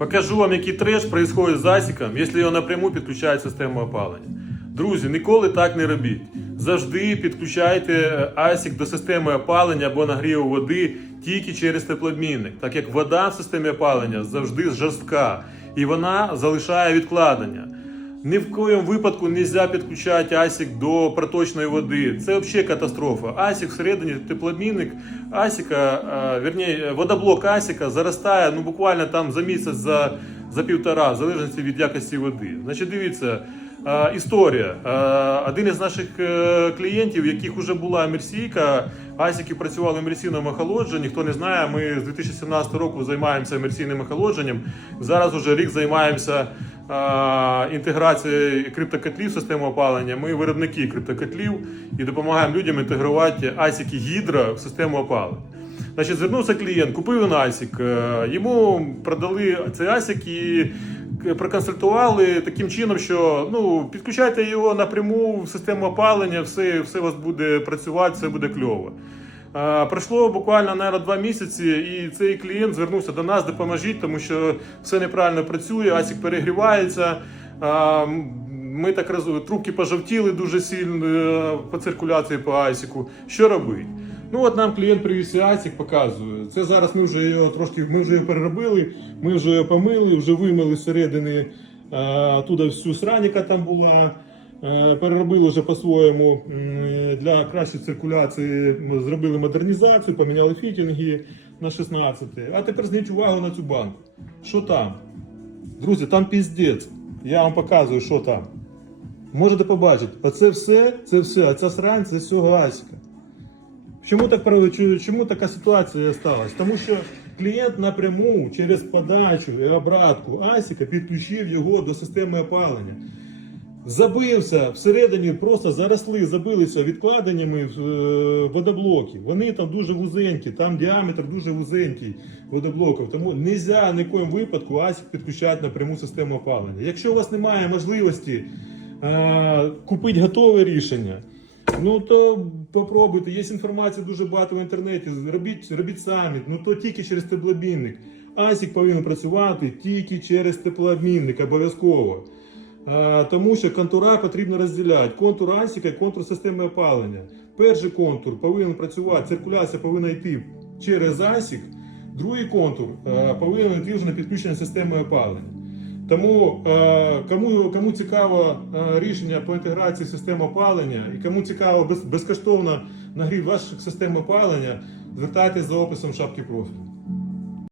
Покажу вам, який треш происходит з асіком, якщо його напряму підключають систему опалення. Друзі, ніколи так не робіть. Завжди підключайте е, асік до системи опалення або нагріву води тільки через теплообмінник, так як вода в системі опалення завжди жорстка і вона залишає відкладення. Ні в коєму випадку не можна підключати асік до проточної води. Це взагалі катастрофа. Асік всередині теплообмінник асіка, а, водоблок асіка заростає ну, буквально там за місяць, за, за півтора, в залежності від якості води. Значить, дивіться, історія. Один із наших е, клієнтів, у яких вже була емерсійка, асіки працювали в емерсійному охолодженні. Хто не знає, ми з 2017 року займаємося емерсійним охолодженням. Зараз уже рік займаємося а, інтеграцією криптокотлів в систему опалення. Ми виробники криптокотлів і допомагаємо людям інтегрувати асіки гідро в систему опалення. Значить, звернувся клієнт, купив він асік, е, йому продали цей асік і проконсультували таким чином, що ну, підключайте його напряму в систему опалення, все, все у вас буде працювати, все буде кльово. Пройшло буквально наверное, два місяці, і цей клієнт звернувся до нас, допоможіть, тому що все неправильно працює, асік перегрівається. Ми так роз... трубки пожовтіли дуже сильно е, по циркуляції по асіку. Що робити? Ну от нам клієнт привіз асік, показує. Це зараз ми вже його трошки ми вже його переробили, ми вже його помили, вже вимили зсередини е, туди всю срань, яка там була. Е, Переробили вже по-своєму для кращої циркуляції. Зробили модернізацію, поміняли фітінги на 16. А тепер зверніть увагу на цю банку. Що там? Друзі, там піздець. Я вам показую, що там. Можете побачити, оце все, це все, а ця срань це все гасіка. Чому так чому така ситуація сталася? Тому що клієнт напряму через подачу і обратку Асіка підключив його до системи опалення. Забився всередині, просто заросли, забилися відкладеннями е, водоблоків. Вони там дуже вузенькі, там діаметр дуже вузенький водоблоків. Тому не можна ні випадку Асік підключати напряму систему опалення. Якщо у вас немає можливості е, купити готове рішення, ну то попробуйте. Є інформація дуже багато в інтернеті. Робіть, робіть самі, ну то тільки через теплообмінник. Асік повинен працювати тільки через теплообмінник, обов'язково. Е, Тому що контура потрібно розділяти. Контур Асіка і контур системи опалення. Перший контур повинен працювати, циркуляція повинна йти через Асік, другий контур е, повинен йти вже на підключення системи опалення. Тому е, кому, кому цікаво рішення по інтеграції системи опалення і кому цікаво без, безкоштовно нагрів ваших систем опалення, звертайтеся за описом шапки профілю.